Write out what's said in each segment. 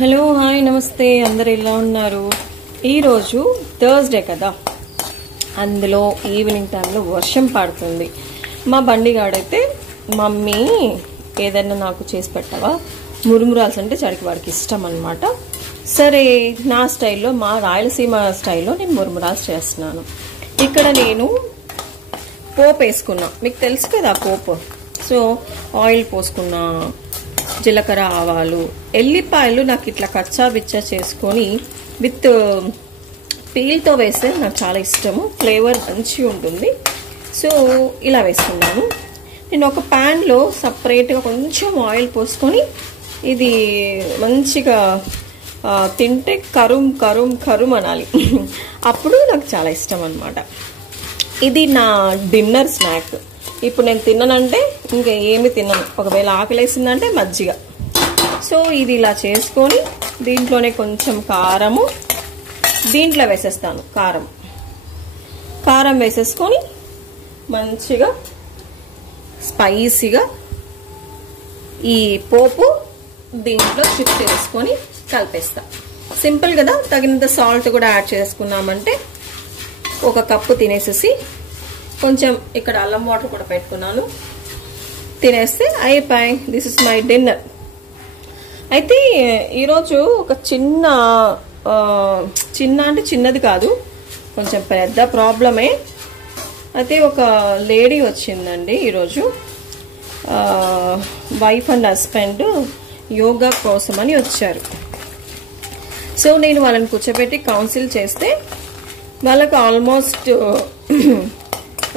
Hello hi నమస్తే అందరు ఎలా ఉన్నారు? ఈరోజు థర్స్డే కదా, అందులో ఈవినింగ్ టైంలో వర్షం పడుతుంది. మా బండిగాడైతే మమ్మీ ఏదైనా నాకు చేసి పెట్టవా, మురుమురాల్స్ అంటే చడికి వాడికి ఇష్టం అనమాట. సరే నా స్టైల్లో, మా రాయలసీమ స్టైల్లో నేను మురుమురాల్స్ చేస్తున్నాను. ఇక్కడ నేను పోపు వేసుకున్నా, మీకు తెలుసు కదా పోపు. సో ఆయిల్ పోసుకున్నా, జీలకర్ర ఆవాలు, ఎల్లిపాయలు నాకు ఇట్లా కచ్చా బిచ్చా చేసుకొని విత్ పీల్తో వేస్తే నాకు చాలా ఇష్టము, ఫ్లేవర్ మంచిగా ఉంటుంది. సో ఇలా వేసుకున్నాను. నేను ఒక ప్యాన్లో సపరేట్గా కొంచెం ఆయిల్ పోసుకొని, ఇది మంచిగా తింటే కరుం కరుం కరుం అనాలి, అప్పుడు నాకు చాలా ఇష్టం అనమాట. ఇది నా డిన్నర్ స్నాక్. ఇప్పుడు నేను తిన్నానంటే ఇంకా ఏమి తిన్నాను, ఒకవేళ ఆకలేసిందంటే మజ్జిగ. సో ఇది ఇలా చేసుకొని దీంట్లోనే కొంచెం కారము, దీంట్లో వేసేస్తాను కారం వేసేసుకొని మంచిగా స్పైసీగా ఈ పోపు దీంట్లో షిఫ్ట్ చేసుకొని కలిపేస్తా. సింపుల్ కదా. తగినంత సాల్ట్ కూడా యాడ్ చేసుకున్నామంటే ఒక కప్పు తినేసేసి, కొంచెం ఇక్కడ అల్లం వాటర్ కూడా పెట్టుకున్నాను, తినేస్తే అయిపోయి. This is my dinner. అయితే ఈరోజు ఒక చిన్న అంటే చిన్నది కాదు, కొంచెం పెద్ద ప్రాబ్లమే. అయితే ఒక లేడీ వచ్చిందండి ఈరోజు, వైఫ్ అండ్ హస్బెండ్ యోగా కోసమని వచ్చారు. సో నేను వాళ్ళని కూర్చోబెట్టి కౌన్సిల్ చేస్తే వాళ్ళకు ఆల్మోస్ట్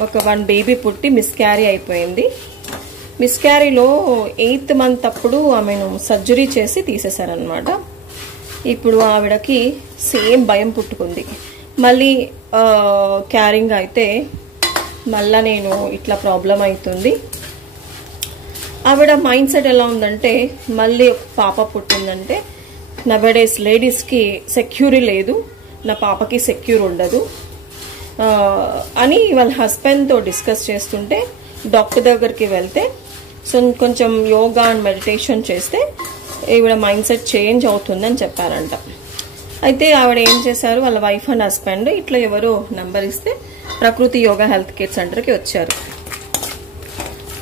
ఒక 1 బేబీ పుట్టి మిస్క్యారీ అయిపోయింది. మిస్క్యారీలో 8th మంత్ అప్పుడు ఆమెను సర్జరీ చేసి తీసేశారనమాట. ఇప్పుడు ఆవిడకి సేమ్ భయం పుట్టుకుంది, మళ్ళీ క్యారింగ్ అయితే మళ్ళా నేను ఇట్లా ప్రాబ్లం అవుతుంది. ఆవిడ మైండ్ సెట్ ఎలా ఉందంటే, మళ్ళీ పాప పుట్టిందంటే నవడేస్ లేడీస్కి సెక్యూరీ లేదు, నా పాపకి సెక్యూర్ ఉండదు అని వాళ్ళ హస్బెండ్తో డిస్కస్ చేస్తుంటే, డాక్టర్ దగ్గరికి వెళ్తే సో కొంచెం యోగా అండ్ మెడిటేషన్ చేస్తే ఈవిడ మైండ్ సెట్ చేంజ్ అవుతుందని చెప్పారంట. అయితే ఆవిడ ఏం చేశారు, వాళ్ళ వైఫ్ అండ్ హస్బెండ్ ఇట్లా ఎవరో నంబర్ ఇస్తే ప్రకృతి యోగా హెల్త్ కేర్ సెంటర్కి వచ్చారు.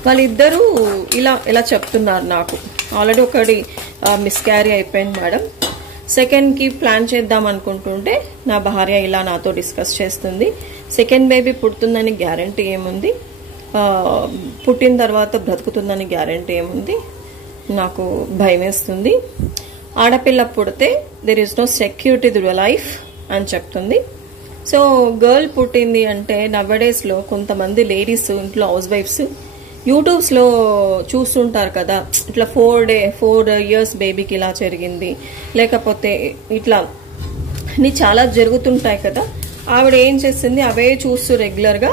వాళ్ళిద్దరూ ఇలా చెప్తున్నారు నాకు, ఆల్రెడీ ఒకటి మిస్క్యారీ అయిపోయింది మేడం, సెకండ్కి ప్లాన్ చేద్దాం అనుకుంటుంటే నా భార్య ఇలా నాతో డిస్కస్ చేస్తుంది, సెకండ్ బేబీ పుడుతుందని గ్యారంటీ ఏముంది, పుట్టిన తర్వాత బ్రతుకుతుందని గ్యారంటీ ఏముంది, నాకు భయం వేస్తుంది, ఆడపిల్ల పుడితే there is no security to life అని చెప్తుంది. సో గర్ల్ పుట్టింది అంటే నవడేస్లో కొంతమంది లేడీస్ ఇంట్లో హౌస్ వైఫ్స్ యూట్యూబ్స్లో చూస్తుంటారు కదా, ఇట్లా 4 years బేబీకి ఇలా జరిగింది, లేకపోతే ఇట్లా అన్ని చాలా జరుగుతుంటాయి కదా. ఆవిడ ఏం చేసింది, అవే చూస్తూ రెగ్యులర్గా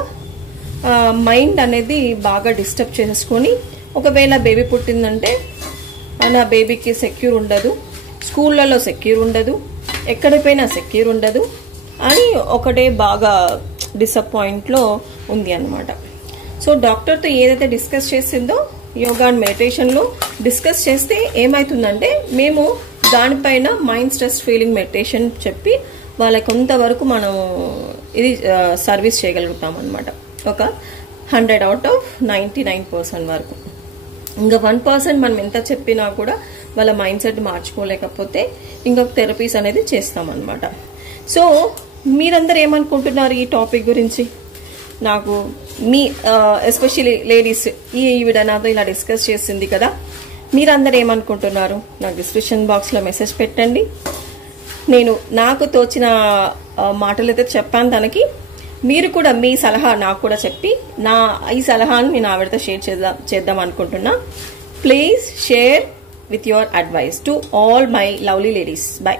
మైండ్ అనేది బాగా డిస్టర్బ్ చేసుకొని, ఒకవేళ బేబీ పుట్టిందంటే నా బేబీకి సెక్యూర్ ఉండదు, స్కూళ్ళలో సెక్యూర్ ఉండదు, ఎక్కడికి పోయినా సెక్యూర్ ఉండదు అని ఒకటే బాగా డిసప్పాయింట్లో ఉంది అన్నమాట. సో డాక్టర్తో ఏదైతే డిస్కస్ చేసిందో యోగా అండ్ మెడిటేషన్లో డిస్కస్ చేస్తే ఏమవుతుందంటే, మేము దానిపైన మైండ్ స్ట్రెస్ ఫీలింగ్ మెడిటేషన్ చెప్పి వాళ్ళకి కొంతవరకు మనం ఇది సర్వీస్ చేయగలుగుతాం అనమాట. ఒక 100 out of 99% వరకు. ఇంకా 1% మనం ఎంత చెప్పినా కూడా వాళ్ళ మైండ్ సెట్ మార్చుకోలేకపోతే ఇంకొక థెరపీస్ అనేది చేస్తామన్నమాట. సో మీరందరూ ఏమనుకుంటున్నారు ఈ టాపిక్ గురించి? నాకు మీ ఎస్పెషలీ లేడీస్ ఈవిడ నాతో ఇలా డిస్కస్ చేసింది కదా, మీరందరూ ఏమనుకుంటున్నారు? నాకు డిస్క్రిప్షన్ బాక్స్లో మెసేజ్ పెట్టండి. నేను నాకు తోచిన మాటలు అయితే చెప్పాను తనకి, మీరు కూడా మీ సలహా నాకు కూడా చెప్పి ఈ సలహాను నేను ఆవిడతో షేర్ చేద్దాం అనుకుంటున్నా. Please share with your advice to all my lovely ladies. By.